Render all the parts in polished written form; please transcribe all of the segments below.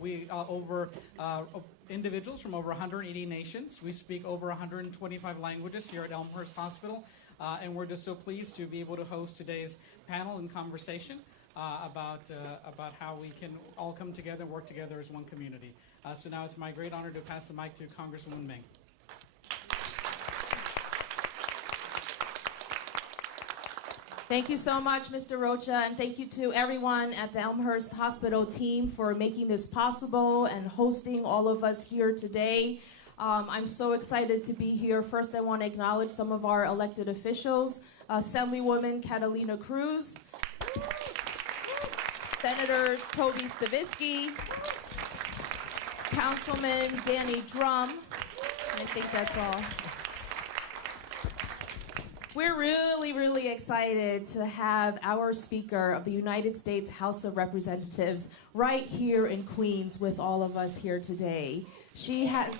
We individuals from over 180 nations. We speak over 125 languages here at Elmhurst Hospital, and we're just so pleased to be able to host today's panel and conversation about how we can all come together and work together as one community. So now it's my great honor to pass the mic to Congresswoman Meng. Thank you so much, Mr. Rocha, and thank you to everyone at the Elmhurst Hospital team for making this possible and hosting all of us here today. I'm so excited to be here. First, I want to acknowledge some of our elected officials, Assemblywoman Catalina Cruz, Senator Toby Stavisky, Councilman Danny Drum, and I think that's all. We're really, really excited to have our Speaker of the United States House of Representatives right here in Queens with all of us here today. She has...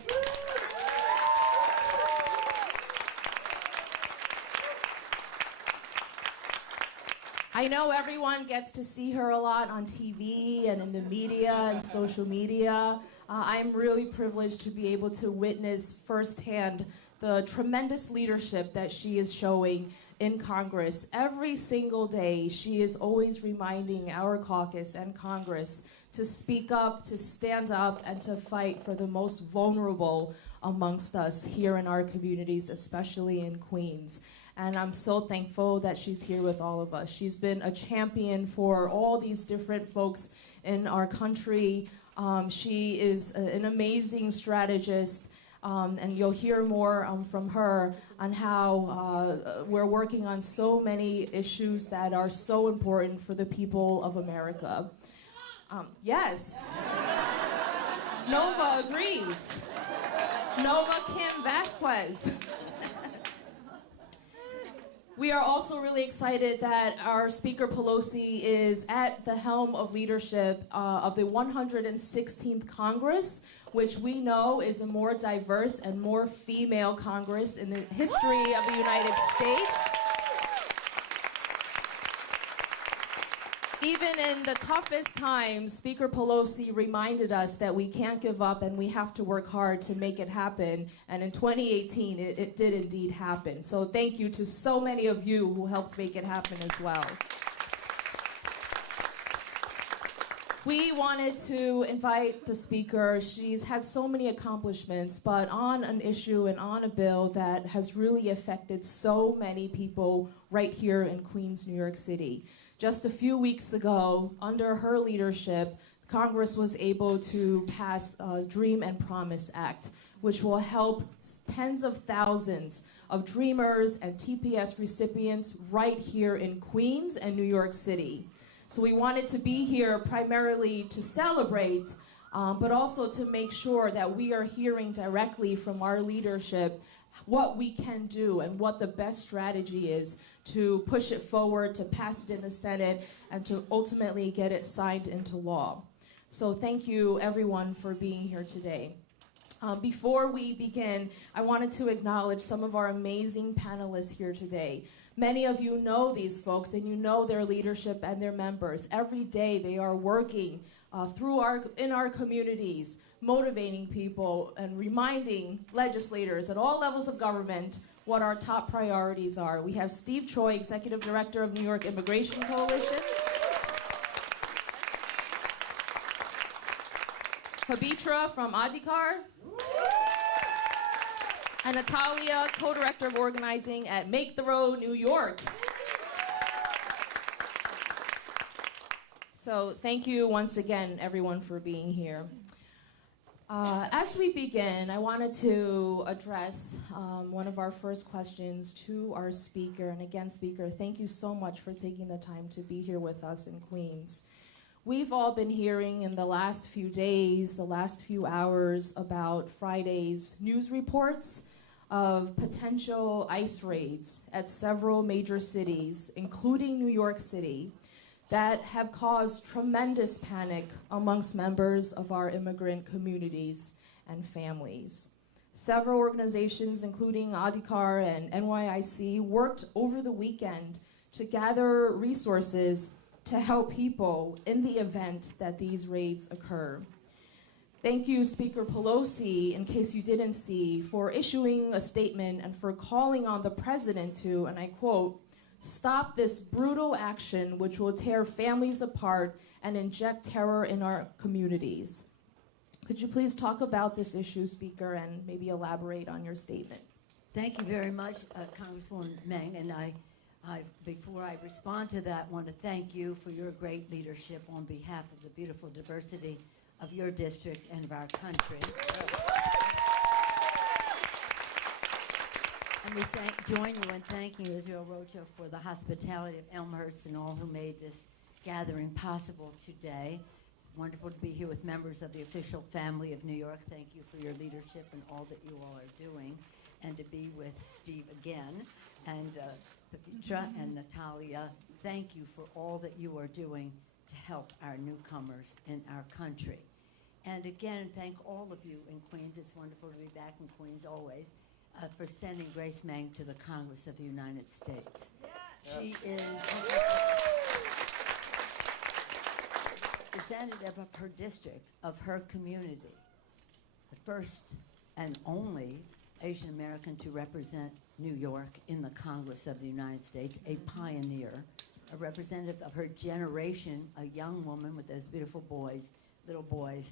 I know everyone gets to see her a lot on TV and in the media and social media. I'm really privileged to be able to witness firsthand the tremendous leadership that she is showing in Congress. Every single day, she is always reminding our caucus and Congress to speak up, to stand up, and to fight for the most vulnerable amongst us here in our communities, especially in Queens. And I'm so thankful that she's here with all of us. She's been a champion for all these different folks in our country. She is an amazing strategist. And you'll hear more from her on how we're working on so many issues that are so important for the people of America. Yes. Nova agrees. Nova Kim Vasquez. We are also really excited that our Speaker Pelosi is at the helm of leadership of the 116th Congress, which we know is a more diverse and more female Congress in the history of the United States. Even in the toughest times, Speaker Pelosi reminded us that we can't give up and we have to work hard to make it happen. And in 2018, it did indeed happen. So thank you to so many of you who helped make it happen as well. We wanted to invite the speaker. She's had so many accomplishments, but on an issue and on a bill that has really affected so many people right here in Queens, New York City. Just a few weeks ago, under her leadership, Congress was able to pass a Dream and Promise Act, which will help tens of thousands of Dreamers and TPS recipients right here in Queens and New York City. So we wanted to be here primarily to celebrate, but also to make sure that we are hearing directly from our leadership what we can do and what the best strategy is to push it forward, to pass it in the Senate, and to ultimately get it signed into law. So thank you, everyone, for being here today. Before we begin, I wanted to acknowledge some of our amazing panelists here today. Many of you know these folks, and you know their leadership and their members. Every day they are working in our communities, motivating people and reminding legislators at all levels of government what our top priorities are. We have Steve Choi, Executive Director of New York Immigration Coalition. Habitra from Adhikar. And Natalia, Co-Director of Organizing at Make the Road, New York. So thank you once again, everyone, for being here. As we begin, I wanted to address one of our first questions to our speaker. And again, Speaker, thank you so much for taking the time to be here with us in Queens. We've all been hearing in the last few days, the last few hours, about Friday's news reports of potential ICE raids at several major cities, including New York City, that have caused tremendous panic amongst members of our immigrant communities and families. Several organizations, including Adhikar and NYIC, worked over the weekend to gather resources to help people in the event that these raids occur. Thank you, Speaker Pelosi, in case you didn't see, for issuing a statement and for calling on the president to, and I quote, "Stop this brutal action which will tear families apart and inject terror in our communities." Could you please talk about this issue, Speaker, and maybe elaborate on your statement? Thank you very much, Congresswoman Meng. And before I respond to that, I want to thank you for your great leadership on behalf of the beautiful diversity of your district and of our country. And we join you in thanking Israel Rocha for the hospitality of Elmhurst and all who made this gathering possible today. It's wonderful to be here with members of the official family of New York. Thank you for your leadership and all that you all are doing. And to be with Steve again, and Petra and Natalia, thank you for all that you are doing to help our newcomers in our country. And again, thank all of you in Queens. It's wonderful to be back in Queens always, for sending Grace Meng to the Congress of the United States. Yes. She is representative of her district, of her community, the first and only Asian American to represent New York in the Congress of the United States, a pioneer, a representative of her generation, a young woman with those beautiful boys, little boys,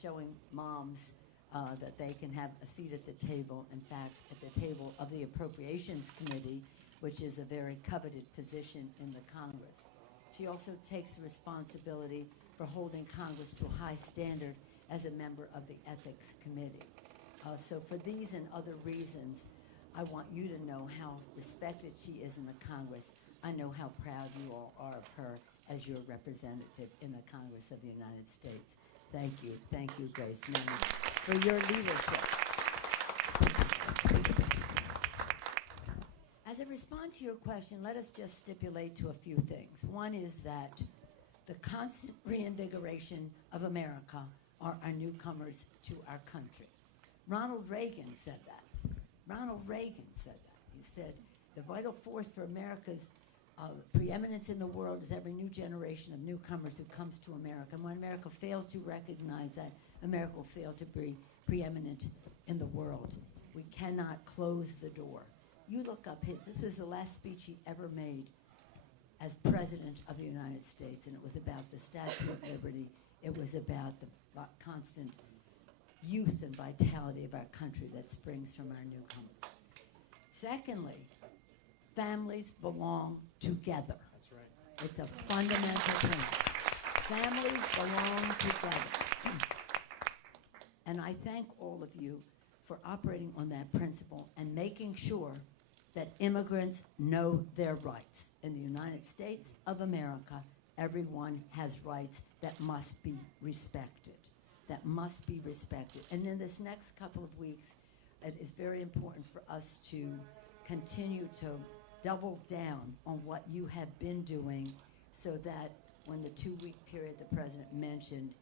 showing moms that they can have a seat at the table, in fact, at the table of the Appropriations Committee, which is a very coveted position in the Congress. She also takes responsibility for holding Congress to a high standard as a member of the Ethics Committee. So for these and other reasons, I want you to know how respected she is in the Congress. I know how proud you all are of her as your representative in the Congress of the United States. Thank you, Grace Meng, for your leadership. As I respond to your question, let us just stipulate to a few things. One is that the constant reinvigoration of America are our newcomers to our country. Ronald Reagan said that. He said, the vital force for America's preeminence in the world is every new generation of newcomers who comes to America. And when America fails to recognize that, America will fail to be preeminent in the world. We cannot close the door. You look up, this was the last speech he ever made as President of the United States, and it was about the Statue of Liberty. It was about the constant youth and vitality of our country that springs from our newcomers. Secondly, families belong together. That's right. It's a fundamental principle. Families belong together. And I thank all of you for operating on that principle and making sure that immigrants know their rights. In the United States of America, everyone has rights that must be respected. And in this next couple of weeks, it is very important for us to continue to double down on what you have been doing so that when the 2-week period the President mentioned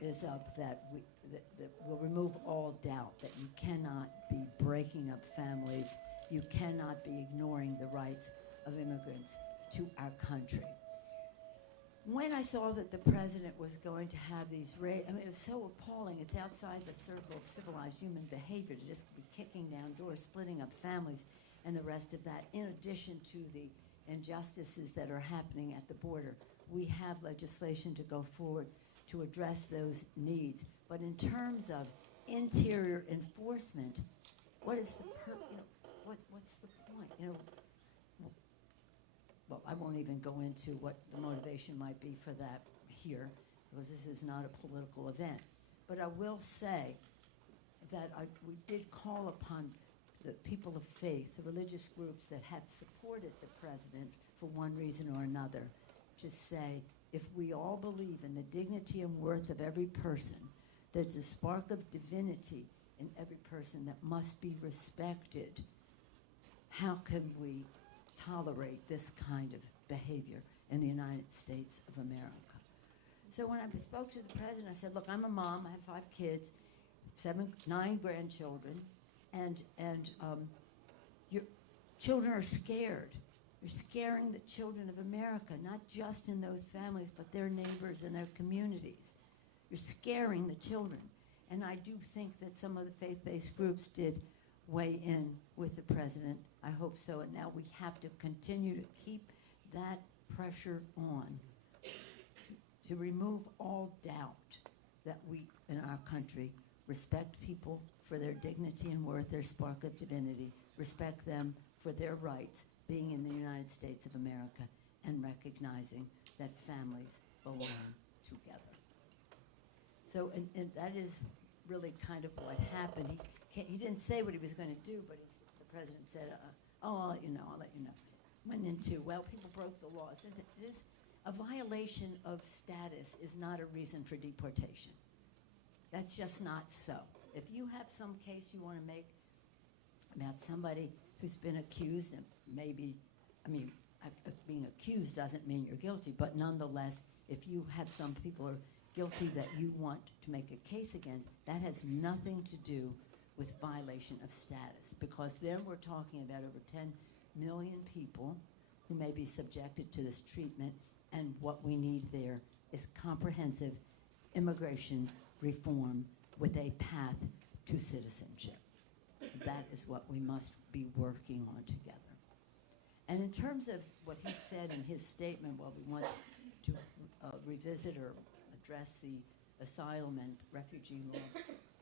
is up, that we'll remove all doubt that you cannot be breaking up families, you cannot be ignoring the rights of immigrants to our country. When I saw that the President was going to have these it was so appalling. It's outside the circle of civilized human behavior to just be kicking down doors, splitting up families, and the rest of that, in addition to the injustices that are happening at the border. We have legislation to go forward to address those needs. But in terms of interior enforcement, what is the what's the point? Well, I won't even go into what the motivation might be for that here, because this is not a political event. But I will say that we did call upon the people of faith, the religious groups that have supported the President for one reason or another, to say, if we all believe in the dignity and worth of every person, there's a spark of divinity in every person that must be respected, how can we tolerate this kind of behavior in the United States of America? So when I spoke to the President, I said, look, I'm a mom, I have 5 kids, 9 grandchildren, and your children are scared. You're scaring the children of America, not just in those families, but their neighbors and their communities. You're scaring the children. And I do think that some of the faith-based groups did weigh in with the president. I hope so. And now we have to continue to keep that pressure on to remove all doubt that we, in our country, respect people for their dignity and worth, their spark of divinity, respect them for their rights, being in the United States of America, and recognizing that families belong together. So, and that is really kind of what happened. He didn't say what he was going to do, but the president said, I'll let you know, I'll let you know. Went into, well, people broke the law. It is a violation of status is not a reason for deportation. That's just not so. If you have some case you want to make about somebody who's been accused, and maybe, I mean, being accused doesn't mean you're guilty, but nonetheless, if you have some people are guilty that you want to make a case against, that has nothing to do with violation of status, because then we're talking about over 10 million people who may be subjected to this treatment, and what we need there is comprehensive immigration reform with a path to citizenship. That is what we must be working on together. And in terms of what he said in his statement, well, we want to revisit or address the asylum and refugee law,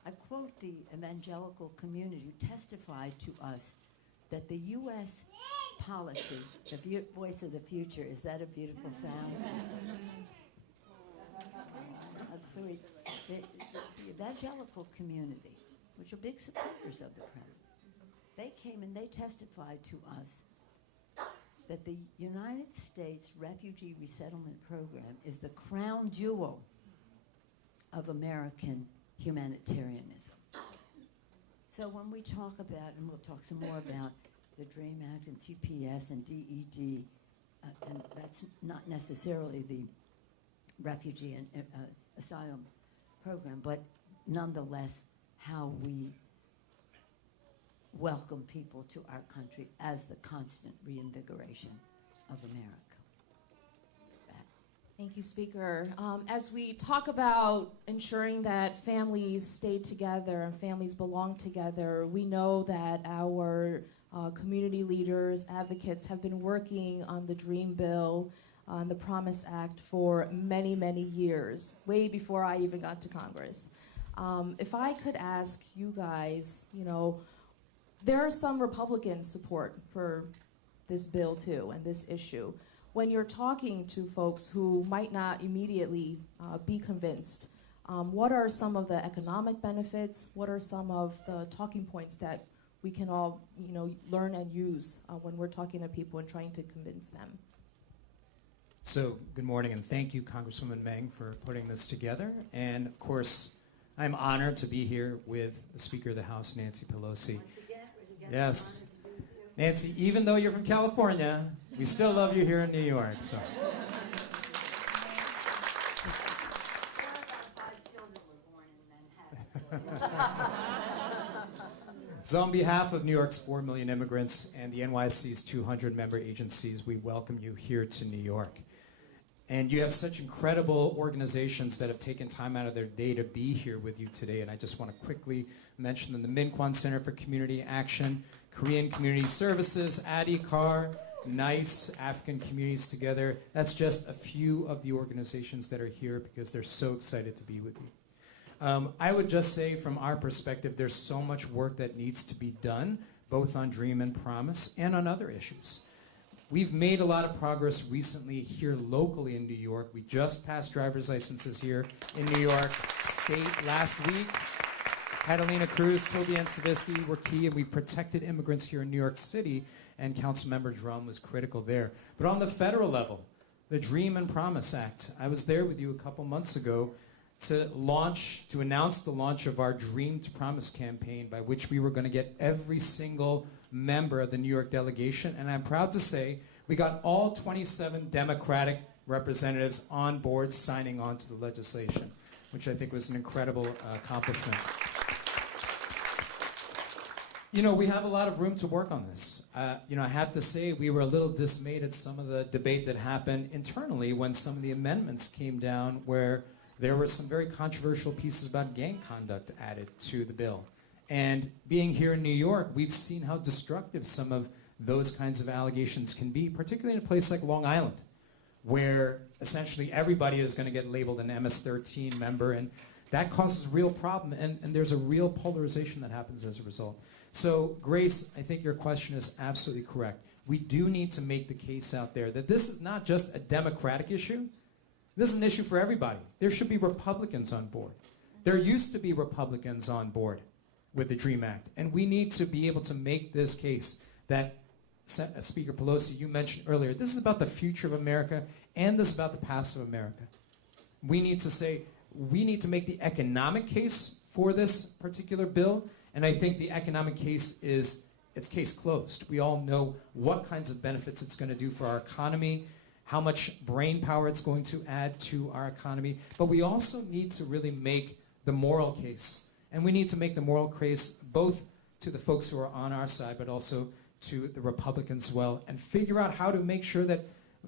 I quote the evangelical community who testified to us that the U.S. policy, the voice of the future, is that a beautiful sound? Sweet. The evangelical community, which are big supporters of the president, they came and they testified to us that the United States Refugee Resettlement Program is the crown jewel of American humanitarianism. So when we talk about, and we'll talk some more about the DREAM Act and TPS and DED, and that's not necessarily the refugee and asylum program, but nonetheless how we welcome people to our country as the constant reinvigoration of America. Thank you, Speaker. As we talk about ensuring that families stay together and families belong together, we know that our community leaders, advocates have been working on the DREAM Bill, on the Promise Act for many, many years, way before I even got to Congress. If I could ask you guys, you know, there is some Republican support for this bill too and this issue. When you're talking to folks who might not immediately be convinced, what are some of the economic benefits? What are some of the talking points that we can all, you know, learn and use when we're talking to people and trying to convince them? So, good morning, and thank you, Congresswoman Meng, for putting this together. And of course, I'm honored to be here with the Speaker of the House, Nancy Pelosi. Yes. Nancy, even though you're from California, we still love you here in New York. So. So on behalf of New York's 4 million immigrants and the NYC's 200 member agencies, we welcome you here to New York. And you have such incredible organizations that have taken time out of their day to be here with you today. And I just want to quickly mention them: the Minkwon Center for Community Action, Korean Community Services, ADICAR, NICE, African Communities Together. That's just a few of the organizations that are here because they're so excited to be with you. I would just say from our perspective, there's so much work that needs to be done, both on DREAM and Promise and on other issues. We've made a lot of progress recently here locally in New York. We just passed driver's licenses here in New York State last week. Catalina Cruz, Toby Ann Stavisky were key, and we protected immigrants here in New York City, and Councilmember Drum was critical there. But on the federal level, the DREAM and Promise Act, I was there with you a couple months ago to announce the launch of our Dream to Promise campaign, by which we were going to get every single member of the New York delegation. And I'm proud to say we got all 27 Democratic representatives on board signing on to the legislation, which I think was an incredible accomplishment. You know, we have a lot of room to work on this. You know, I have to say we were a little dismayed at some of the debate that happened internally when some of the amendments came down where There were some very controversial pieces about gang conduct added to the bill. And being here in New York, we've seen how destructive some of those kinds of allegations can be, particularly in a place like Long Island, where essentially everybody is going to get labeled an MS-13 member, and that causes a real problem, and there's a real polarization that happens as a result. So, Grace, I think your question is absolutely correct. We do need to make the case out there that this is not just a Democratic issue. This is an issue for everybody. There should be Republicans on board. There used to be Republicans on board with the DREAM Act, and we need to be able to make this case that Speaker Pelosi, you mentioned earlier, this is about the future of America, and this is about the past of America. We need to say, we need to make the economic case for this particular bill, and I think the economic case is, it's case closed. We all know what kinds of benefits it's going to do for our economy, how much brain power it's going to add to our economy, but we also need to really make the moral case. And we need to make the moral case both to the folks who are on our side, but also to the Republicans as well, and figure out how to make sure that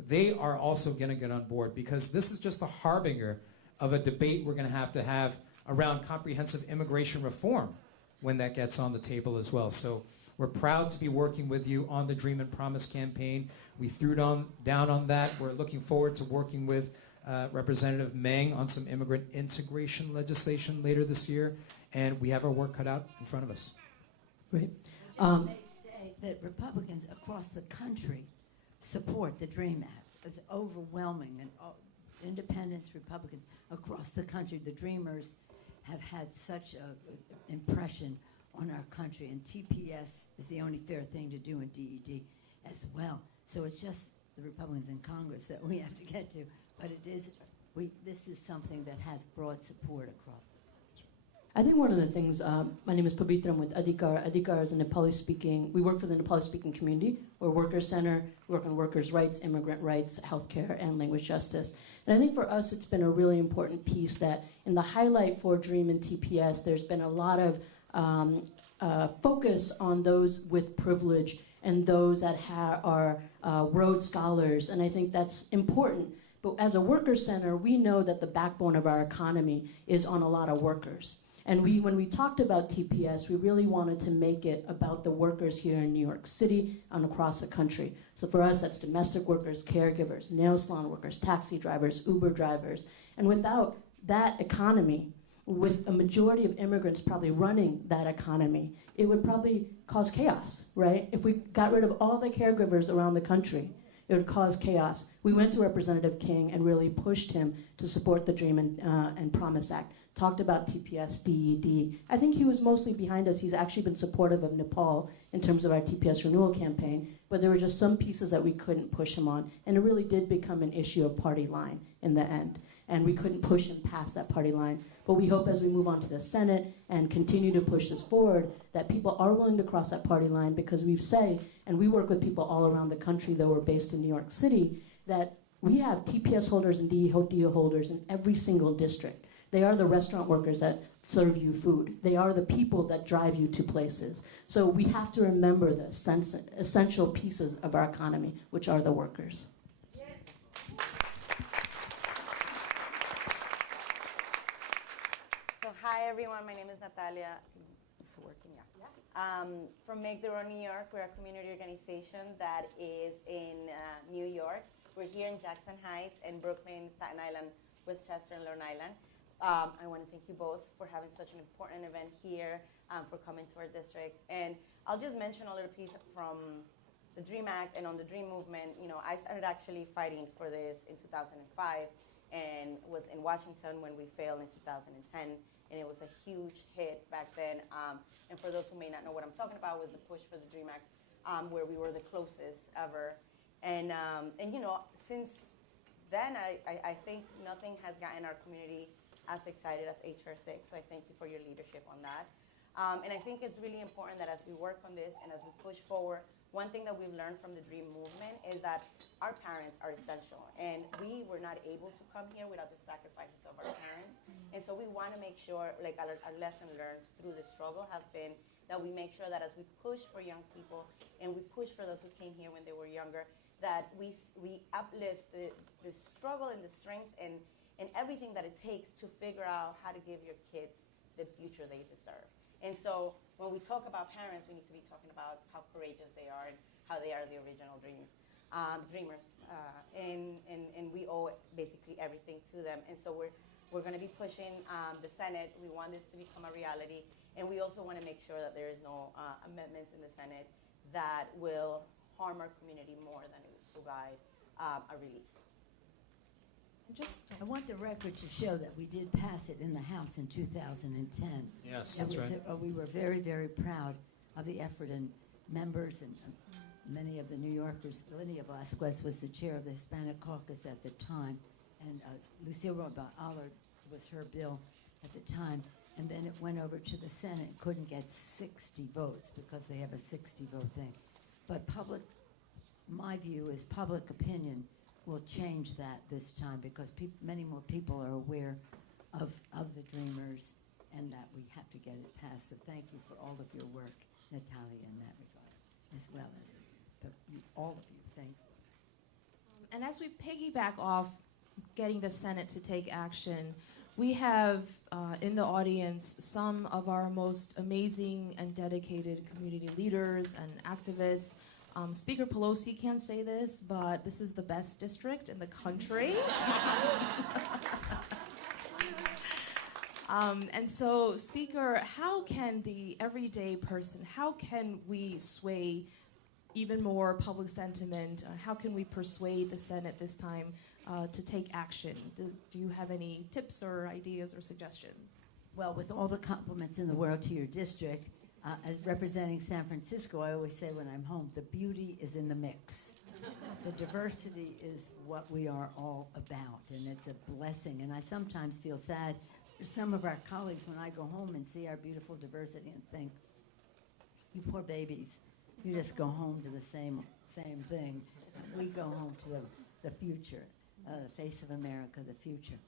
they are also going to get on board, because this is just the harbinger of a debate we're going to have around comprehensive immigration reform when that gets on the table as well. So we're proud to be working with you on the Dream and Promise campaign. We threw down on that. We're looking forward to working with Representative Meng on some immigrant integration legislation later this year, and we have our work cut out in front of us. Great. They say that Republicans across the country support the DREAM Act. It's overwhelming, and independents, Republicans across the country, the Dreamers have had such an impression on our country, and TPS is the only fair thing to do in DED as well. So it's just the Republicans in Congress that we have to get to, but it is, this is something that has broad support across. I think one of the things, my name is Pavitra, I'm with Adhikar. Adhikar is a Nepali-speaking, we work for the Nepali-speaking community. We're a workers' center, we work on workers' rights, immigrant rights, healthcare, and language justice. And I think for us, it's been a really important piece that in the highlight for DREAM and TPS, there's been a lot of focus on those with privilege and those that are Rhodes Scholars, and I think that's important. But as a workers' center, we know that the backbone of our economy is on a lot of workers. And when we talked about TPS, we really wanted to make it about the workers here in New York City and across the country. So for us, that's domestic workers, caregivers, nail salon workers, taxi drivers, Uber drivers. And without that economy, with a majority of immigrants probably running that economy, it would probably cause chaos, right? If we got rid of all the caregivers around the country, it would cause chaos. We went to Representative King and really pushed him to support the DREAM and Promise Act. Talked about TPS, DED. I think he was mostly behind us. He's actually been supportive of Nepal in terms of our TPS renewal campaign, but there were just some pieces that we couldn't push him on, and it really did become an issue of party line in the end, and we couldn't push him past that party line. But we hope as we move on to the Senate and continue to push this forward that people are willing to cross that party line, because we've said, and we work with people all around the country, though we're based in New York City, that we have TPS holders and DED holders in every single district. They are the restaurant workers that serve you food. They are the people that drive you to places. So we have to remember the essential pieces of our economy, which are the workers. Yes. So hi everyone, my name is Natalia. It's working, yeah. From Make the Road New York, we're a community organization that is in New York. We're here in Jackson Heights and Brooklyn, Staten Island, Westchester, and Long Island. I want to thank you both for having such an important event here, for coming to our district. And I'll just mention a little piece from the DREAM Act and on the DREAM movement. You know, I started actually fighting for this in 2005 and was in Washington when we failed in 2010. And it was a huge hit back then. And for those who may not know what I'm talking about, was the push for the DREAM Act, where we were the closest ever. And you know, since then, I think nothing has gotten our community as excited as HR 6, so I thank you for your leadership on that. And I think it's really important that as we work on this and as we push forward, one thing that we've learned from the DREAM movement is that our parents are essential, and we were not able to come here without the sacrifices of our parents. And so we want to make sure, like our lesson learned through the struggle have been that we make sure that as we push for young people and we push for those who came here when they were younger, that we uplift the struggle and the strength and and everything that it takes to figure out how to give your kids the future they deserve. And so when we talk about parents, we need to be talking about how courageous they are and how they are the original dreamers. And we owe basically everything to them. And so we're going to be pushing the Senate. We want this to become a reality. And we also want to make sure that there is no amendments in the Senate that will harm our community more than it will provide a relief. I want the record to show that we did pass it in the House in 2010. Yes, that's right. We were very, very proud of the effort, and members and many of the New Yorkers. Lydia Vasquez was the chair of the Hispanic Caucus at the time, and Lucille Roba Allard was her bill at the time. And then it went over to the Senate, couldn't get 60 votes because they have a 60-vote thing. But my view is public opinion will change that this time because many more people are aware of the Dreamers and that we have to get it passed. So thank you for all of your work, Natalia, in that regard, as well as all of you. Thank you. And as we piggyback off getting the Senate to take action, we have in the audience some of our most amazing and dedicated community leaders and activists. Speaker Pelosi can't say this, but this is the best district in the country. And so, Speaker, how can the everyday person, how can we sway even more public sentiment? How can we persuade the Senate this time to take action? Do you have any tips or ideas or suggestions? Well, with all the compliments in the world to your district, as representing San Francisco, I always say when I'm home, the beauty is in the mix. The diversity is what we are all about, and it's a blessing. And I sometimes feel sad for some of our colleagues when I go home and see our beautiful diversity and think, you poor babies, you just go home to the same thing. We go home to the future, the face of America, the future.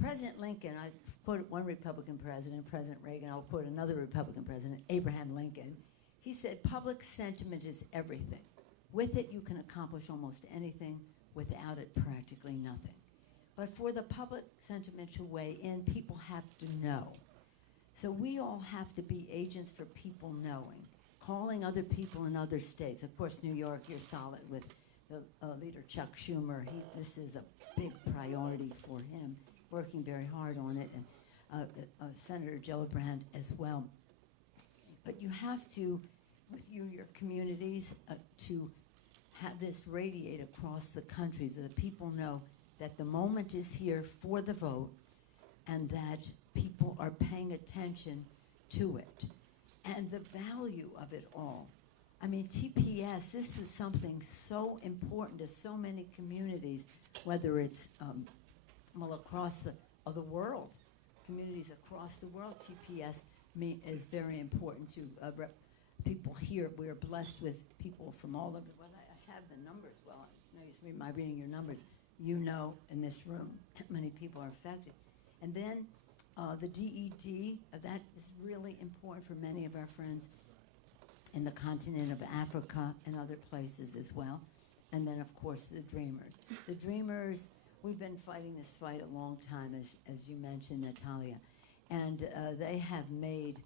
President Lincoln, I quoted one Republican president, President Reagan, I'll quote another Republican president, Abraham Lincoln. He said, public sentiment is everything. With it, you can accomplish almost anything. Without it, practically nothing. But for the public sentiment to weigh in, people have to know. So we all have to be agents for people knowing, calling other people in other states. Of course, New York, you're solid with the leader Chuck Schumer. This is a big priority for him, working very hard on it, and Senator Gillibrand as well. But you have to, with your communities, to have this radiate across the country so that people know that the moment is here for the vote and that people are paying attention to it. And the value of it all. I mean, TPS, this is something so important to so many communities, whether it's across the world, communities across the world. TPS is very important to people here. We are blessed with people from all over. Well, I have the numbers. Well, it's no use my reading your numbers. You know, in this room, many people are affected. And then the DED, that is really important for many of our friends in the continent of Africa and other places as well. And then, of course, the Dreamers. The Dreamers, we've been fighting this fight a long time, as you mentioned, Natalia. And they have made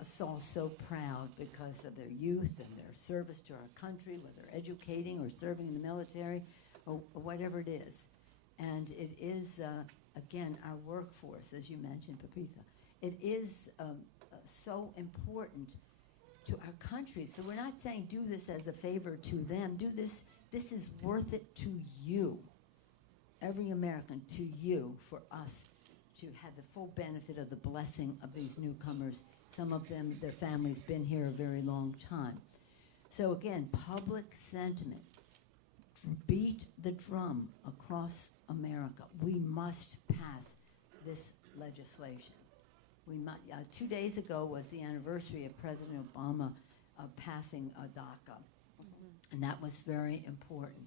us all so proud because of their youth and their service to our country, whether educating or serving in the military or whatever it is. And it is, again, our workforce, as you mentioned, Papitha. It is so important to our country. So we're not saying do this as a favor to them. Do this. This is worth it to you, every American, to you, for us to have the full benefit of the blessing of these newcomers. Some of them, their families, been here a very long time. So again, public sentiment. Beat the drum across America. We must pass this legislation. We might, 2 days ago was the anniversary of President Obama passing DACA, and that was very important.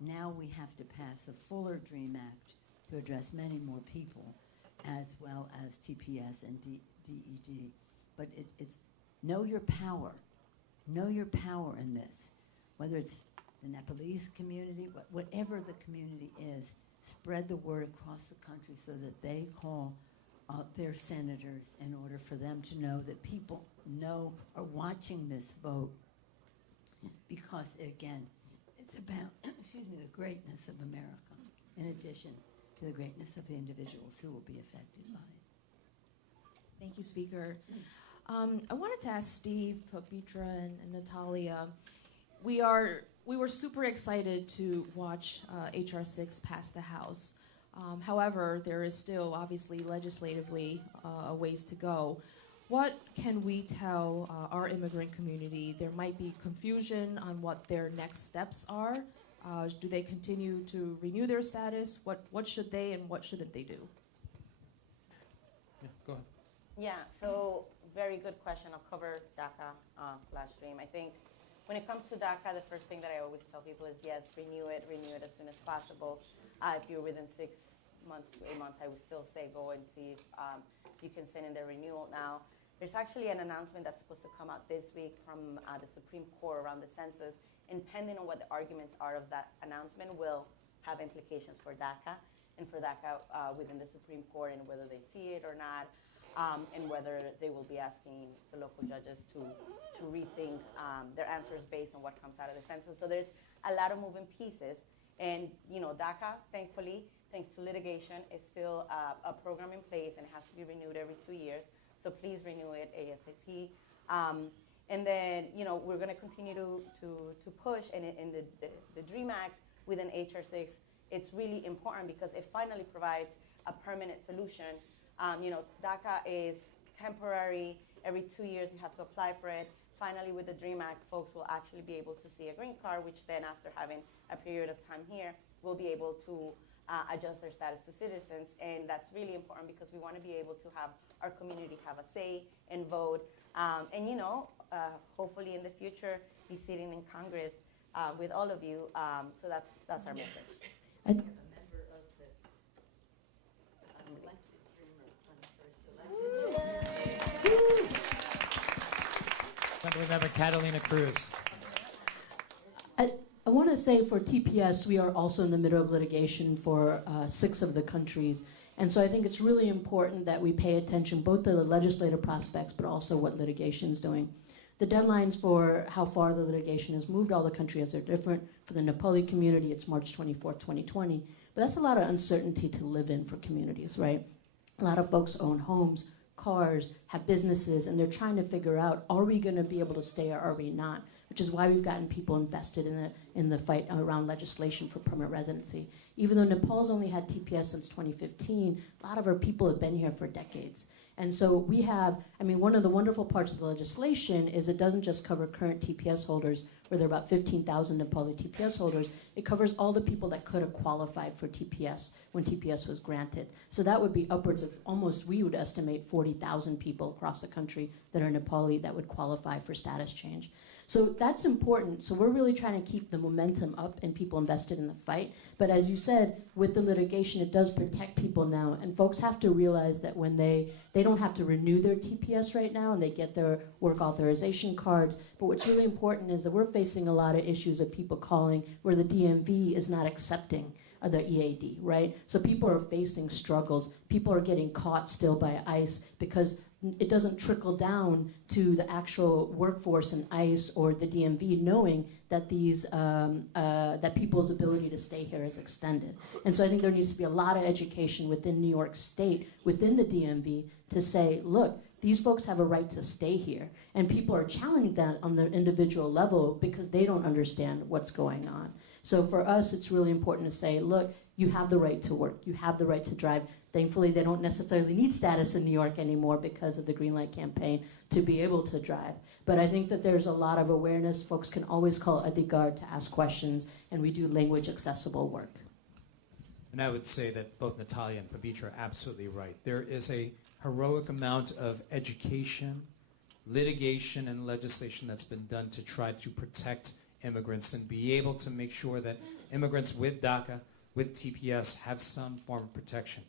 Now we have to pass the Fuller Dream Act to address many more people, as well as TPS and DED. But it's know your power. Know your power in this, whether it's the Nepalese community, whatever the community is, spread the word across the country so that they call their senators in order for them to know that people know are watching this vote. Because, again, it's about, excuse me, the greatness of America, in addition to the greatness of the individuals who will be affected by it. Thank you, Speaker. I wanted to ask Steve, Pavitra, and Natalia. We were super excited to watch HR 6 pass the House. However, there is still obviously legislatively a ways to go. What can we tell our immigrant community? There might be confusion on what their next steps are. Do they continue to renew their status? What should they and what shouldn't they do? Yeah, go ahead. Yeah, so very good question. I'll cover DACA / DREAM. I think when it comes to DACA, the first thing that I always tell people is, yes, renew it as soon as possible. If you're within 6 months to 8 months, I would still say go and see if you can send in the renewal now. There's actually an announcement that's supposed to come out this week from the Supreme Court around the census, and depending on what the arguments are of that announcement will have implications for DACA and for DACA within the Supreme Court and whether they see it or not. And whether they will be asking the local judges to rethink their answers based on what comes out of the census. So there's a lot of moving pieces. And, DACA, thankfully, thanks to litigation, is still a program in place and it has to be renewed every 2 years. So please renew it ASAP. And then, we're going to continue to push. And in the DREAM Act within HR 6, it's really important because it finally provides a permanent solution. DACA is temporary. Every 2 years you have to apply for it. Finally, with the DREAM Act, folks will actually be able to see a green card, which then after having a period of time here, will be able to adjust their status to citizens. And that's really important because we want to be able to have our community have a say and vote. And, hopefully in the future, be sitting in Congress with all of you. So that's our message. Assemblymember Catalina Cruz. I want to say for TPS, we are also in the middle of litigation for 6 of the countries. And so I think it's really important that we pay attention both to the legislative prospects, but also what litigation is doing. The deadlines for how far the litigation has moved, all the countries are different. For the Nepali community, it's March 24, 2020. But that's a lot of uncertainty to live in for communities, right? A lot of folks own homes, cars, have businesses, and they're trying to figure out, are we going to be able to stay or are we not? Which is why we've gotten people invested in the fight around legislation for permanent residency. Even though Nepal's only had TPS since 2015, a lot of our people have been here for decades. And so we have, one of the wonderful parts of the legislation is it doesn't just cover current TPS holders, where there are about 15,000 Nepali TPS holders. It covers all the people that could have qualified for TPS when TPS was granted. So that would be upwards of almost, we would estimate, 40,000 people across the country that are Nepali that would qualify for status change. So that's important. So we're really trying to keep the momentum up and people invested in the fight. But as you said, with the litigation, it does protect people now. And folks have to realize that when they don't have to renew their TPS right now and they get their work authorization cards. But what's really important is that we're facing a lot of issues of people calling where the DMV is not accepting the EAD, right? So people are facing struggles. People are getting caught still by ICE because it doesn't trickle down to the actual workforce in ICE or the DMV knowing that that people's ability to stay here is extended. And so I think there needs to be a lot of education within New York State, within the DMV, to say, look, these folks have a right to stay here. And people are challenging that on the individual level because they don't understand what's going on. So for us, it's really important to say, look, you have the right to work. You have the right to drive. Thankfully, they don't necessarily need status in New York anymore because of the Green Light campaign to be able to drive. But I think that there's a lot of awareness. Folks can always call Adhikar to ask questions, and we do language accessible work. And I would say that both Natalia and Pavitra are absolutely right. There is a heroic amount of education, litigation, and legislation that's been done to try to protect immigrants and be able to make sure that immigrants with DACA, with TPS, have some form of protection.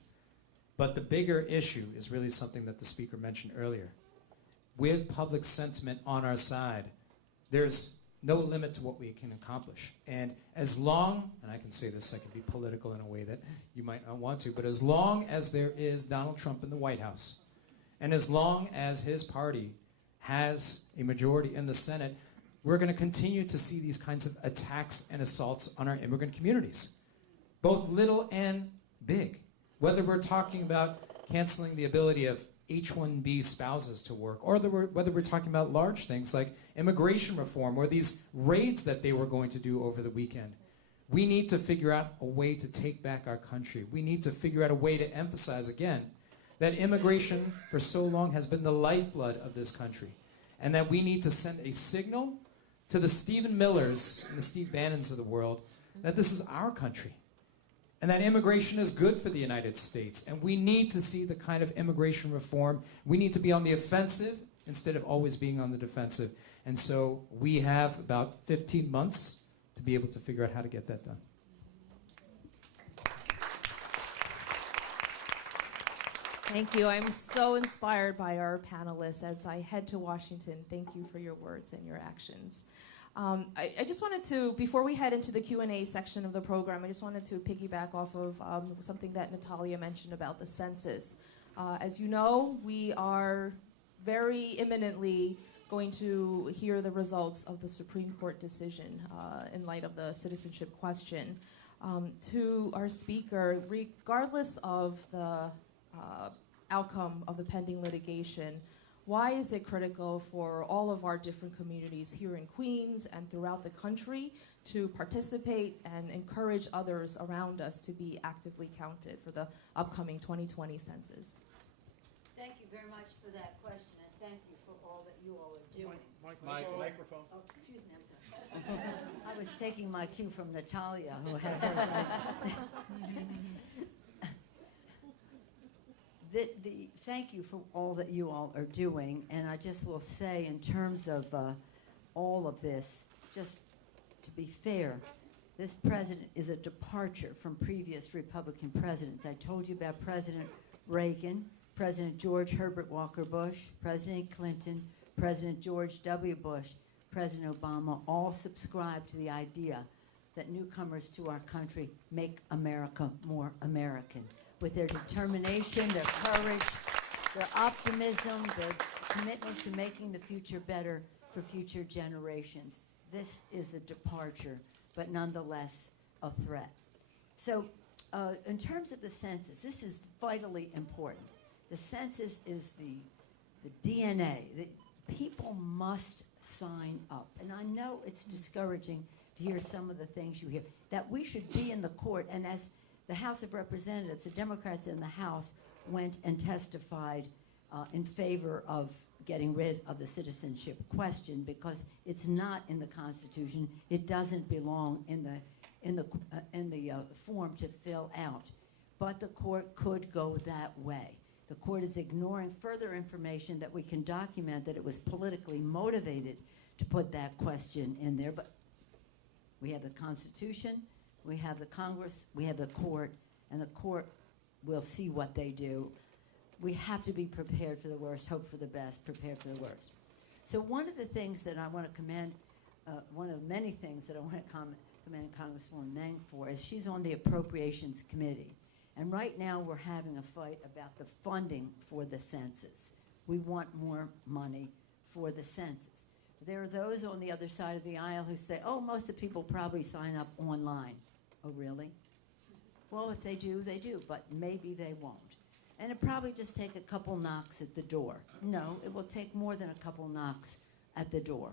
But the bigger issue is really something that the speaker mentioned earlier. With public sentiment on our side, there's no limit to what we can accomplish. And as long, and I can say this, I can be political in a way that you might not want to, but as long as there is Donald Trump in the White House, and as long as his party has a majority in the Senate, we're going to continue to see these kinds of attacks and assaults on our immigrant communities, both little and big. Whether we're talking about canceling the ability of H-1B spouses to work, or whether we're talking about large things like immigration reform or these raids that they were going to do over the weekend. We need to figure out a way to take back our country. We need to figure out a way to emphasize again that immigration for so long has been the lifeblood of this country, and that we need to send a signal to the Stephen Millers and the Steve Bannons of the world that this is our country, and that immigration is good for the United States, and we need to see the kind of immigration reform. We need to be on the offensive instead of always being on the defensive. And so we have about 15 months to be able to figure out how to get that done. Thank you. I'm so inspired by our panelists as I head to Washington. Thank you for your words and your actions. I just wanted to, before we head into the Q&A section of the program, I just wanted to piggyback off of something that Natalia mentioned about the census. As you know, we are very imminently going to hear the results of the Supreme Court decision in light of the citizenship question. To our speaker, regardless of the outcome of the pending litigation, why is it critical for all of our different communities here in Queens and throughout the country to participate and encourage others around us to be actively counted for the upcoming 2020 census? Thank you very much for that question, and thank you for all that you all are doing. Microphone. Oh, excuse me, I'm sorry. I was taking my cue from Natalia, who had hers. Thank you for all that you all are doing, and I just will say in terms of all of this, just to be fair, this president is a departure from previous Republican presidents. I told you about President Reagan, President George Herbert Walker Bush, President Clinton, President George W. Bush, President Obama, all subscribed to the idea that newcomers to our country make America more American. With their determination, their courage, their optimism, their commitment to making the future better for future generations. This is a departure, but nonetheless a threat. So in terms of the census, this is vitally important. The census is the DNA. People must sign up. And I know it's discouraging to hear some of the things you hear, that we should be in the court, and as the House of Representatives, the Democrats in the House went and testified in favor of getting rid of the citizenship question because it's not in the Constitution. It doesn't belong in the form to fill out. But the court could go that way. The court is ignoring further information that we can document that it was politically motivated to put that question in there. But we have the Constitution. We have the Congress, we have the court, and the court will see what they do. We have to be prepared for the worst, hope for the best, prepare for the worst. So one of the things that I want to commend, one of many things that I want to commend Congresswoman Meng for is she's on the Appropriations Committee. And right now we're having a fight about the funding for the census. We want more money for the census. There are those on the other side of the aisle who say, oh, most of the people probably sign up online. Oh, really? Well, if they do, but maybe they won't. And it'll probably just take a couple knocks at the door. No, it will take more than a couple knocks at the door.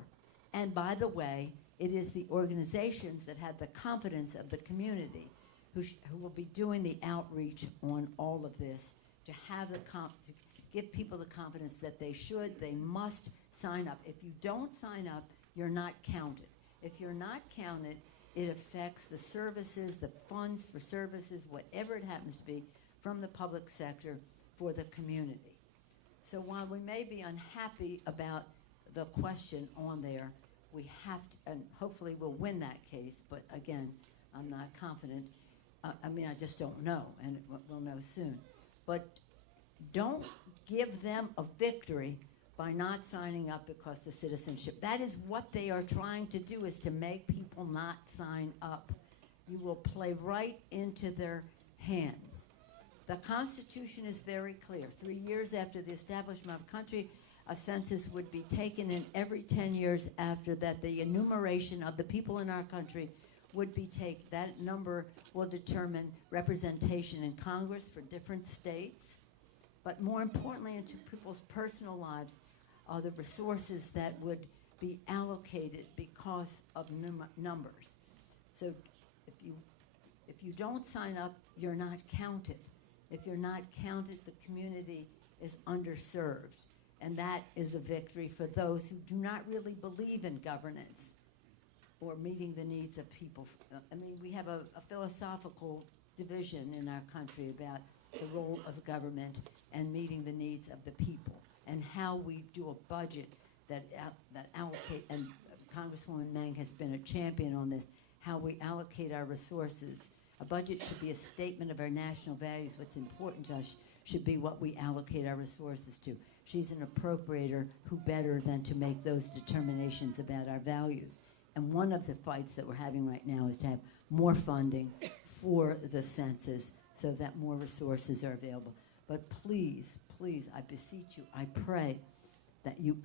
And by the way, it is the organizations that have the confidence of the community who will be doing the outreach on all of this to have to give people the confidence that they must sign up. If you don't sign up, you're not counted. If you're not counted, it affects the services, the funds for services, whatever it happens to be, from the public sector for the community. So while we may be unhappy about the question on there, we have to, and hopefully we'll win that case, but again, I'm not confident. I just don't know, and we'll know soon. But don't give them a victory by not signing up because the citizenship. That is what they are trying to do, is to make people not sign up. You will play right into their hands. The Constitution is very clear. 3 years after the establishment of a country, a census would be taken, and every 10 years after that, the enumeration of the people in our country would be taken. That number will determine representation in Congress for different states, but more importantly, into people's personal lives, are the resources that would be allocated because of numbers. So if you don't sign up, you're not counted. If you're not counted, the community is underserved. And that is a victory for those who do not really believe in governance or meeting the needs of people. I mean, we have a philosophical division in our country about the role of government and meeting the needs of the people, and how we do a budget that allocate, and Congresswoman Meng has been a champion on this, how we allocate our resources. A budget should be a statement of our national values. What's important to us should be what we allocate our resources to. She's an appropriator. Who better than to make those determinations about our values? And one of the fights that we're having right now is to have more funding for the census so that more resources are available. But please, please, I beseech you, I pray that you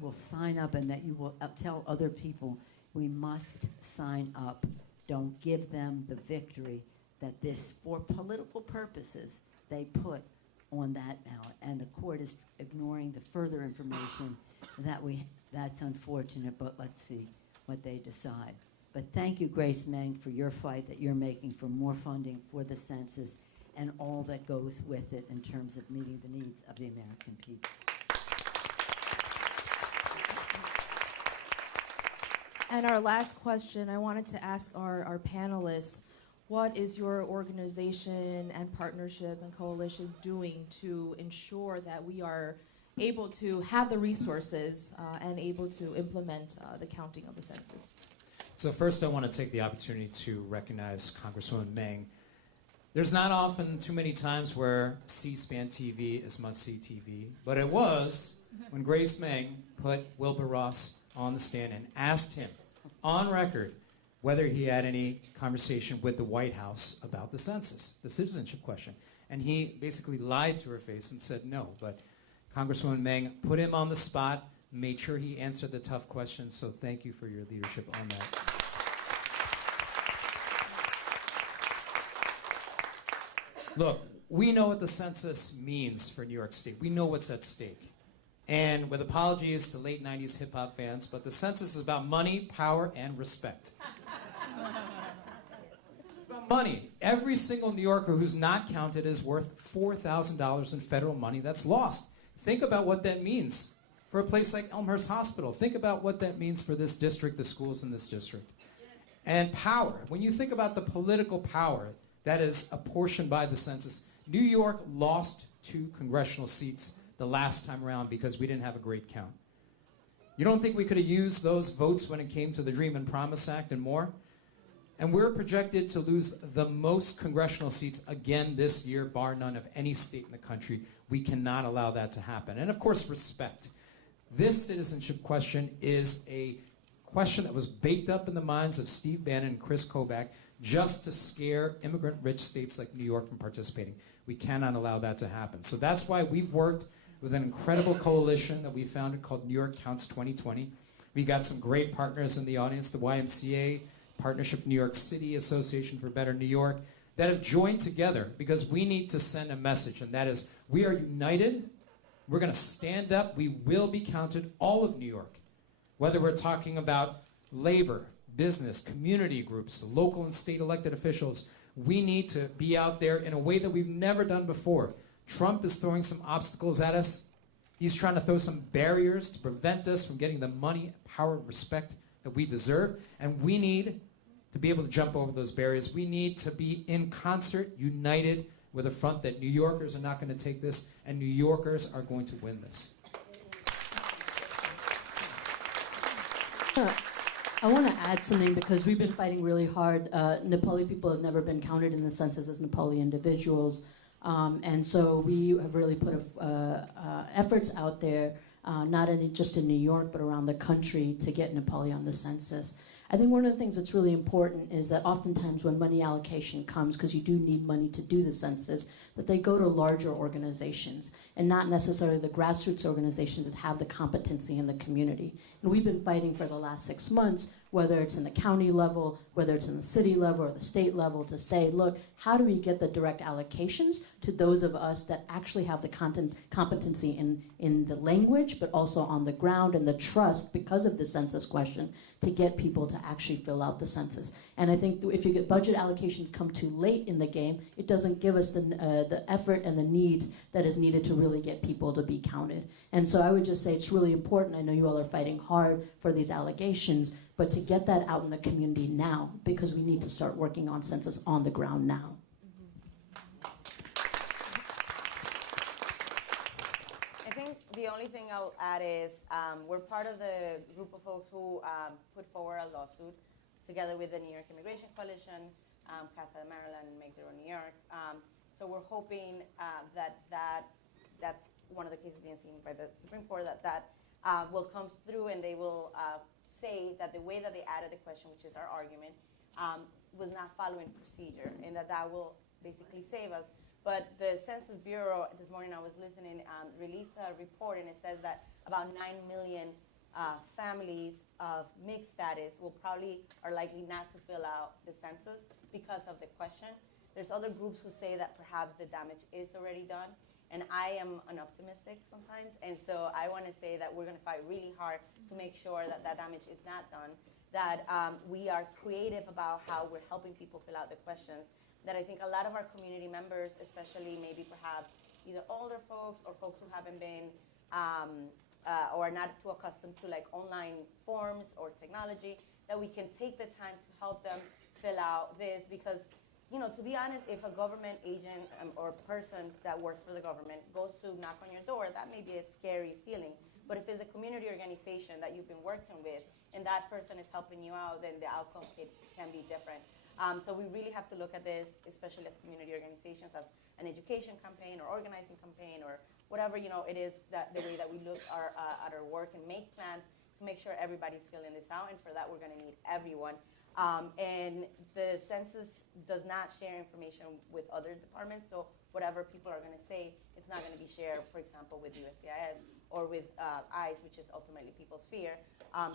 will sign up, and that you will tell other people we must sign up. Don't give them the victory that this, for political purposes, they put on that ballot. And the court is ignoring the further information that's unfortunate, but let's see what they decide. But thank you, Grace Meng, for your fight that you're making for more funding for the census and all that goes with it in terms of meeting the needs of the American people. And our last question, I wanted to ask our panelists, what is your organization and partnership and coalition doing to ensure that we are able to have the resources and able to implement the counting of the census? So first, I want to take the opportunity to recognize Congresswoman Meng. There's not often too many times where C-SPAN TV is must-see TV, but it was when Grace Meng put Wilbur Ross on the stand and asked him on record whether he had any conversation with the White House about the census, the citizenship question. And he basically lied to her face and said no. But Congresswoman Meng put him on the spot, made sure he answered the tough questions, so thank you for your leadership on that. Look, we know what the census means for New York State. We know what's at stake. And with apologies to late 90s hip-hop fans, but the census is about money, power, and respect. It's about money. Every single New Yorker who's not counted is worth $4,000 in federal money that's lost. Think about what that means for a place like Elmhurst Hospital. Think about what that means for this district, the schools in this district. And power. When you think about the political power that is apportioned by the census, New York lost 2 congressional seats the last time around because we didn't have a great count. You don't think we could have used those votes when it came to the Dream and Promise Act and more? And we're projected to lose the most congressional seats again this year, bar none, of any state in the country. We cannot allow that to happen. And of course, respect. This citizenship question is a question that was baked up in the minds of Steve Bannon and Chris Kobach just to scare immigrant-rich states like New York from participating. We cannot allow that to happen. So that's why we've worked with an incredible coalition that we founded called New York Counts 2020. We got some great partners in the audience, the YMCA, Partnership New York City, Association for Better New York, that have joined together because we need to send a message, and that is we are united. We're going to stand up. We will be counted, all of New York, whether we're talking about labor, business, community groups, local and state elected officials. We need to be out there in a way that we've never done before. Trump is throwing some obstacles at us. He's trying to throw some barriers to prevent us from getting the money, power, and respect that we deserve. And we need to be able to jump over those barriers. We need to be in concert, united, with a front that New Yorkers are not going to take this, and New Yorkers are going to win this. I want to add something because we've been fighting really hard. Nepali people have never been counted in the census as Nepali individuals. And so we have really put efforts out there, not just in New York, but around the country to get Nepali on the census. I think one of the things that's really important is that oftentimes when money allocation comes, because you do need money to do the census, that they go to larger organizations and not necessarily the grassroots organizations that have the competency in the community. And we've been fighting for the last 6 months, whether it's in the county level, whether it's in the city level or the state level, to say, look, how do we get the direct allocations to those of us that actually have the competency in the language, but also on the ground and the trust because of the census question to get people to actually fill out the census. And I think if you get budget allocations come too late in the game, it doesn't give us the effort and the needs that is needed to really get people to be counted. And so I would just say it's really important. I know you all are fighting hard for these allegations, but to get that out in the community now, because we need to start working on census on the ground now. I think the only thing I'll add is we're part of the group of folks who put forward a lawsuit together with the New York Immigration Coalition, Casa de Maryland, and Make Their Own New York. So we're hoping that's one of the cases being seen by the Supreme Court, that will come through and they will say that the way that they added the question, which is our argument, was not following procedure, and that will basically save us. But the Census Bureau, this morning I was listening, released a report, and it says that about 9 million families of mixed status are likely not to fill out the census because of the question. There's other groups who say that perhaps the damage is already done. And I am an optimistic sometimes, and so I want to say that we're going to fight really hard to make sure that that damage is not done, that we are creative about how we're helping people fill out the questions, that I think a lot of our community members, especially maybe perhaps either older folks or folks who haven't been or are not too accustomed to like online forms or technology, that we can take the time to help them fill out this, because to be honest, if a government agent or person that works for the government goes to knock on your door, that may be a scary feeling. But if it's a community organization that you've been working with and that person is helping you out, then the outcome can be different. So we really have to look at this, especially as community organizations, as an education campaign or organizing campaign or whatever it is, that the way that we look at our work and make plans to make sure everybody's filling this out. And for that, we're going to need everyone. And the census does not share information with other departments, so whatever people are going to say, it's not going to be shared, for example, with USCIS or with ICE, which is ultimately people's fear.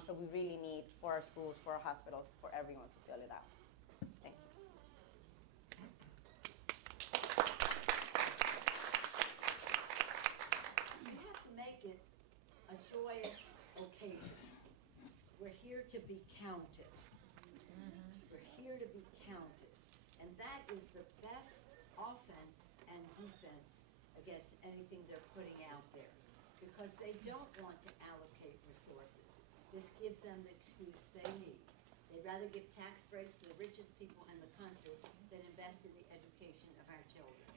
So we really need, for our schools, for our hospitals, for everyone to fill it out. Thank you. You have to make it a joyous occasion. We're here to be counted. We're here to be counted. And that is the best offense and defense against anything they're putting out there, because they don't want to allocate resources. This gives them the excuse they need. They'd rather give tax breaks to the richest people in the country than invest in the education of our children.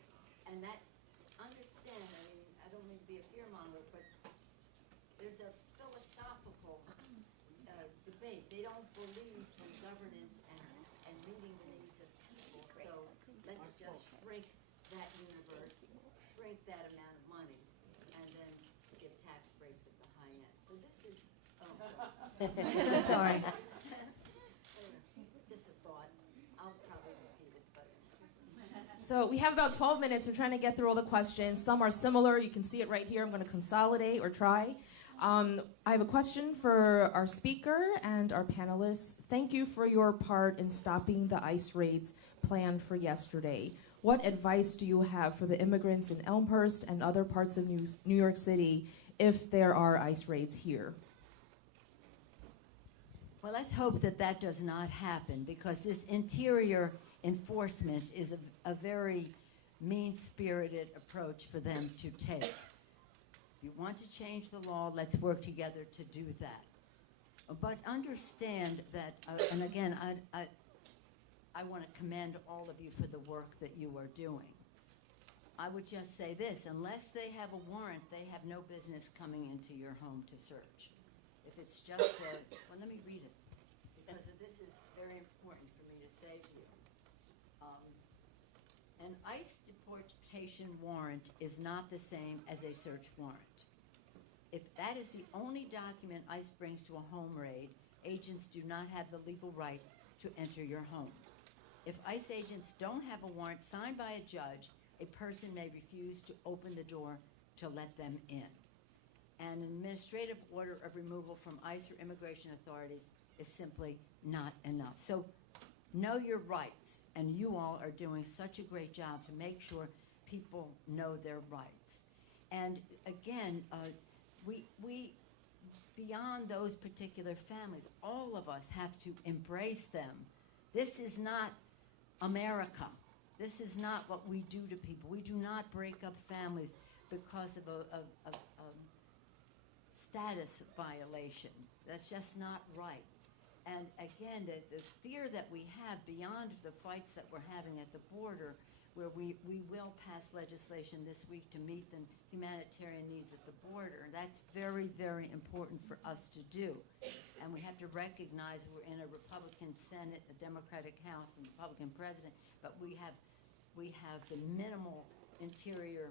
And that, understand, I don't mean to be a fearmonger, but there's a philosophical debate. They don't believe in governance and meeting the needs of people. So let's just shrink that universe, shrink that amount of money, and then give tax breaks at the high end. So this is, I'm sorry. Just a thought. I'll probably repeat it, but. So we have about 12 minutes. We're trying to get through all the questions. Some are similar. You can see it right here. I'm going to consolidate or try. I have a question for our speaker and our panelists. Thank you for your part in stopping the ICE raids planned for yesterday. What advice do you have for the immigrants in Elmhurst and other parts of New York City if there are ICE raids here? Well, let's hope that that does not happen, because this interior enforcement is a very mean-spirited approach for them to take. If you want to change the law, let's work together to do that. But understand that, and again, I want to commend all of you for the work that you are doing. I would just say this: unless they have a warrant, they have no business coming into your home to search. If it's just well, let me read it, because this is very important for me to say to you. An ICE deportation warrant is not the same as a search warrant. If that is the only document ICE brings to a home raid, agents do not have the legal right to enter your home. If ICE agents don't have a warrant signed by a judge, a person may refuse to open the door to let them in. And an administrative order of removal from ICE or immigration authorities is simply not enough. So know your rights, and you all are doing such a great job to make sure people know their rights. And again, we beyond those particular families, all of us have to embrace them. This is not America. This is not what we do to people. We do not break up families because of a status violation. That's just not right. And again, the fear that we have beyond the fights that we're having at the border, where we will pass legislation this week to meet the humanitarian needs at the border. And that's very, very important for us to do. And we have to recognize we're in a Republican Senate, a Democratic House, and Republican president, but we have the minimal interior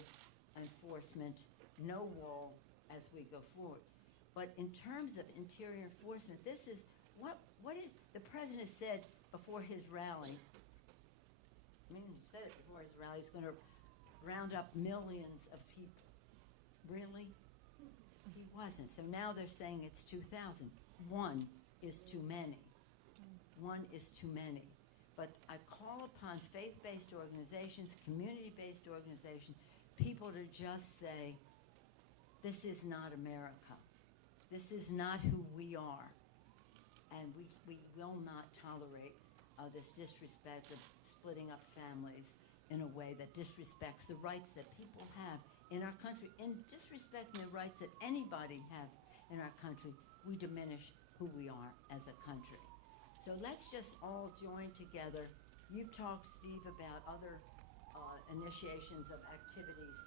enforcement, no wall as we go forward. But in terms of interior enforcement, this is what is the president said before his rally. I mean, he said it before his rally. He's going to round up millions of people. Really? He wasn't. So now they're saying it's 2,000. One is too many. One is too many. But I call upon faith-based organizations, community-based organizations, people to just say, this is not America. This is not who we are. And we will not tolerate this disrespect of splitting up families in a way that disrespects the rights that people have in our country. In disrespecting the rights that anybody has in our country, we diminish who we are as a country. So let's just all join together. You've talked, Steve, about other initiations of activities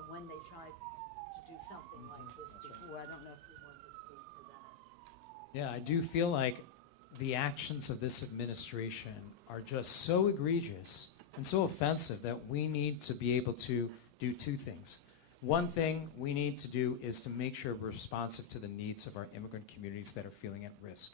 of when they tried to do something like this before. I don't know if you want to speak to that. Yeah, I do feel like the actions of this administration are just so egregious and so offensive that we need to be able to do two things. One thing we need to do is to make sure we're responsive to the needs of our immigrant communities that are feeling at risk.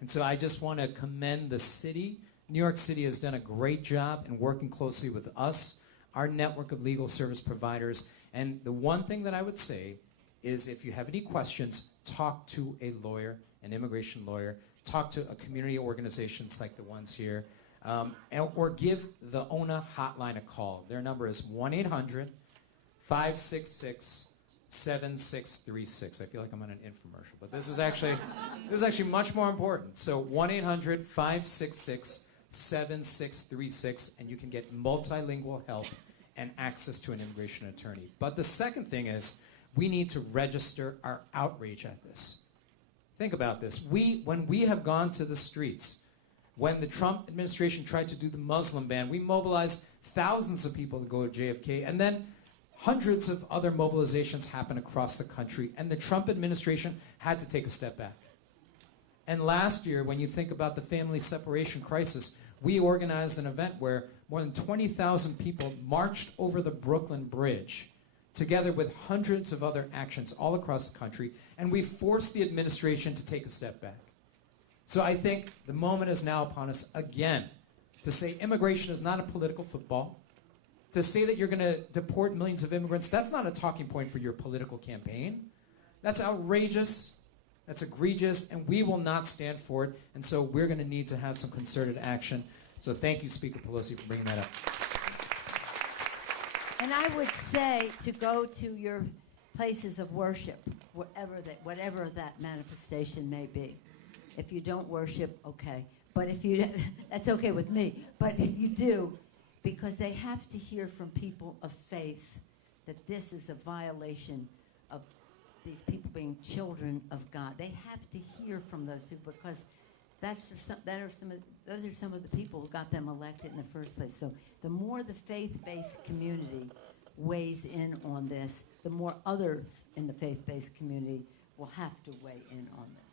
And so I just want to commend the city. New York City has done a great job in working closely with us, our network of legal service providers. And the one thing that I would say is if you have any questions, talk to a lawyer, an immigration lawyer, talk to a community organizations like the ones here, or give the ONA hotline a call. Their number is 1-800-566-7636. I feel like I'm on an infomercial, but this is actually much more important. So 1-800-566-7636, and you can get multilingual help and access to an immigration attorney. But the second thing is we need to register our outrage at this. Think about this. When we have gone to the streets, when the Trump administration tried to do the Muslim ban, we mobilized thousands of people to go to JFK, and then hundreds of other mobilizations happened across the country, and the Trump administration had to take a step back. And last year, when you think about the family separation crisis, we organized an event where more than 20,000 people marched over the Brooklyn Bridge, together with hundreds of other actions all across the country, and we forced the administration to take a step back. So I think the moment is now upon us again to say immigration is not a political football. To say that you're going to deport millions of immigrants, that's not a talking point for your political campaign. That's outrageous, that's egregious, and we will not stand for it. And so we're going to need to have some concerted action. So thank you, Speaker Pelosi, for bringing that up. And I would say to go to your places of worship, whatever that manifestation may be. If you don't worship, okay. But if you, that's okay with me. But if you do, because they have to hear from people of faith that this is a violation of these people being children of God. They have to hear from those people because those are some of the people who got them elected in the first place. So the more the faith-based community weighs in on this, the more others in the faith-based community will have to weigh in on this.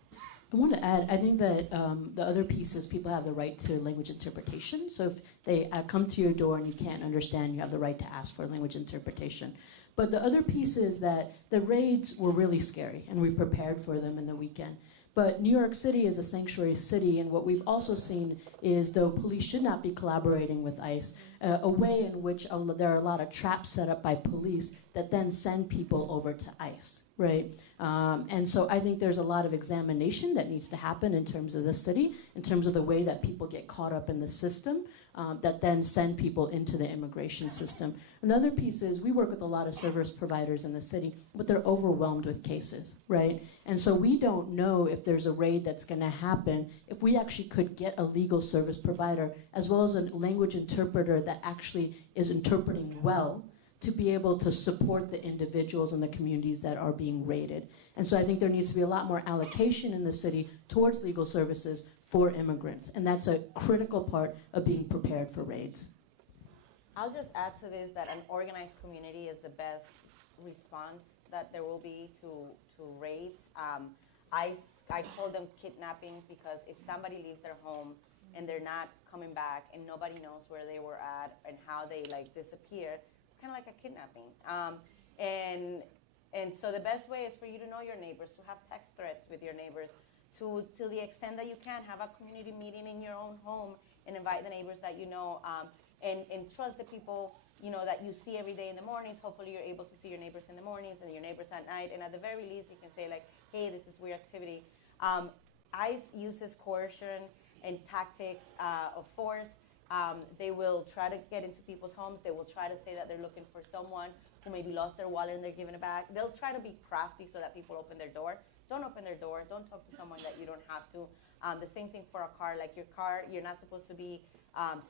I want to add, I think that the other piece is people have the right to language interpretation. So if they come to your door and you can't understand, you have the right to ask for language interpretation. But the other piece is that the raids were really scary, and we prepared for them in the weekend. But New York City is a sanctuary city, and what we've also seen is, though police should not be collaborating with ICE, a way in which there are a lot of traps set up by police that then send people over to ICE, right? And so I think there's a lot of examination that needs to happen in terms of the city, in terms of the way that people get caught up in the system, that then send people into the immigration system. Another piece is we work with a lot of service providers in the city, but they're overwhelmed with cases, right? And so we don't know if there's a raid that's going to happen if we actually could get a legal service provider as well as a language interpreter that actually is interpreting well to be able to support the individuals and the communities that are being raided. And so I think there needs to be a lot more allocation in the city towards legal services for immigrants. And that's a critical part of being prepared for raids. I'll just add to this that an organized community is the best response that there will be to raids. I call them kidnappings because if somebody leaves their home and they're not coming back and nobody knows where they were at and how they disappeared, it's kind of like a kidnapping. And so the best way is for you to know your neighbors, to have text threads with your neighbors, to the extent that you can, have a community meeting in your own home and invite the neighbors that you know, and trust the people that you see every day in the mornings. Hopefully you're able to see your neighbors in the mornings and your neighbors at night, and at the very least you can say hey, this is weird activity. ICE uses coercion and tactics of force. They will try to get into people's homes. They will try to say that they're looking for someone who maybe lost their wallet and they're giving it back. They'll try to be crafty so that people open their door. Don't open their door. Don't talk to someone that you don't have to. The same thing for a car. Your car, you're not supposed to be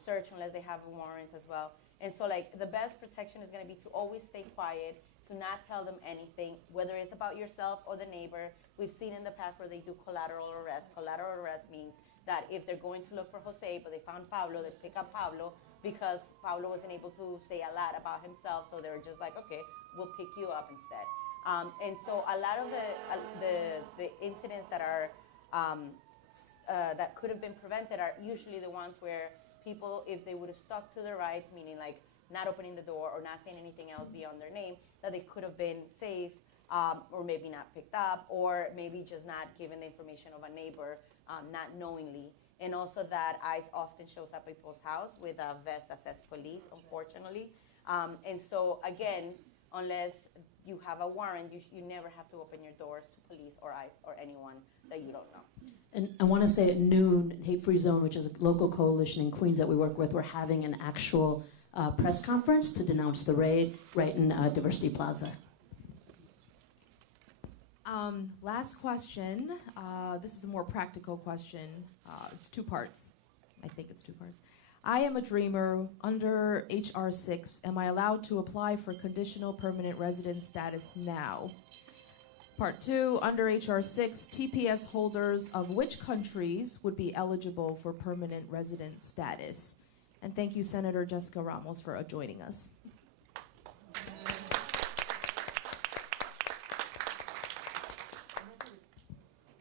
searched unless they have a warrant as well. And so the best protection is going to be to always stay quiet, to not tell them anything, whether it's about yourself or the neighbor. We've seen in the past where they do collateral arrest. Collateral arrest means that if they're going to look for Jose, but they found Pablo, they pick up Pablo because Pablo wasn't able to say a lot about himself, so they were just okay, we'll pick you up instead. And so a lot of the incidents that are that could have been prevented are usually the ones where people, if they would have stuck to their rights, meaning not opening the door or not saying anything else beyond their name, that they could have been saved, or maybe not picked up, or maybe just not given the information of a neighbor, not knowingly. And also that ICE often shows up at people's house with a vest that says police, unfortunately. And so again, unless you have a warrant, you never have to open your doors to police or ICE or anyone that you don't know. And I want to say at noon, Hate Free Zone, which is a local coalition in Queens that we work with, we're having an actual press conference to denounce the raid right in Diversity Plaza. Last question. This is a more practical question. It's two parts. I think it's two parts. I am a dreamer. Under H.R. 6, am I allowed to apply for conditional permanent resident status now? Part 2, under H.R. 6, TPS holders of which countries would be eligible for permanent resident status? And thank you, Senator Jessica Ramos, for joining us.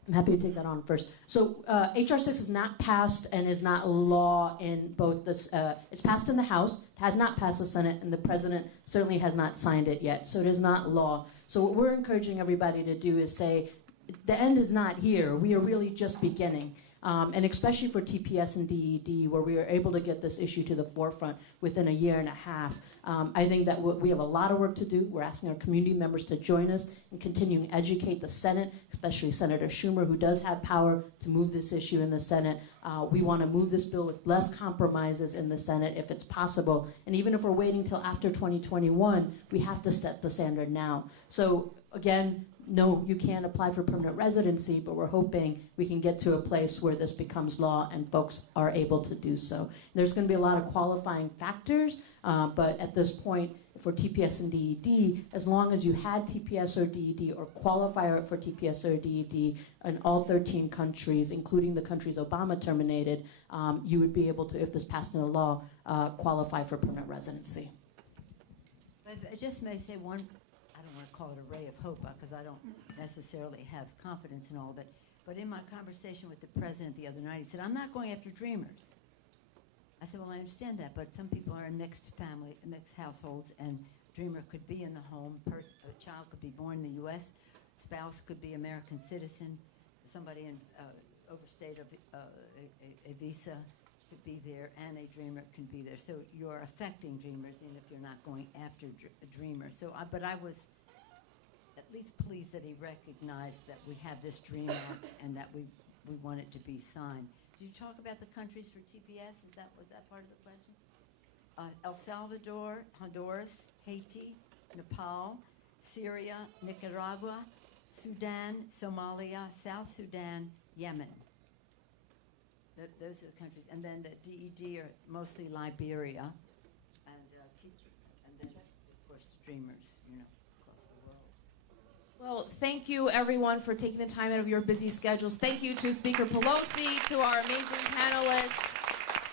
I'm happy to take that on first. So H.R. 6 is not passed and is not law in both this. It's passed in the House, has not passed the Senate, and the President certainly has not signed it yet. So it is not law. So what we're encouraging everybody to do is say, the end is not here. We are really just beginning. And especially for TPS and DED, where we are able to get this issue to the forefront within a year and a half, I think that we have a lot of work to do. We're asking our community members to join us and continue to educate the Senate, especially Senator Schumer, who does have power to move this issue in the Senate. We want to move this bill with less compromises in the Senate if it's possible. And even if we're waiting till after 2021, we have to set the standard now. So again, no, you can't apply for permanent residency, but we're hoping we can get to a place where this becomes law and folks are able to do so. There's going to be a lot of qualifying factors, but at this point, for TPS and DED, as long as you had TPS or DED or qualify for TPS or DED in all 13 countries, including the countries Obama terminated, you would be able to, if this passed into law, qualify for permanent residency. I just may say one, I don't want to call it a ray of hope because I don't necessarily have confidence in all, but But in my conversation with the president the other night, he said, I'm not going after dreamers. I said, well, I understand that, but some people are in mixed households, and dreamer could be in the home, a child could be born in the U.S., spouse could be American citizen, somebody in overstayed a visa could be there, and a dreamer can be there. So you're affecting dreamers, even if you're not going after a dreamer. So, but I was at least pleased that he recognized that we have this dream act and that we want it to be signed. Did you talk about the countries for TPS? Was that part of the question? El Salvador, Honduras, Haiti, Nepal, Syria, Nicaragua, Sudan, Somalia, South Sudan, Yemen. Those are the countries. And then the DED are mostly Liberia and teachers. And then, of course, dreamers, across the world. Well, thank you, everyone, for taking the time out of your busy schedules. Thank you to Speaker Pelosi, to our amazing panelists.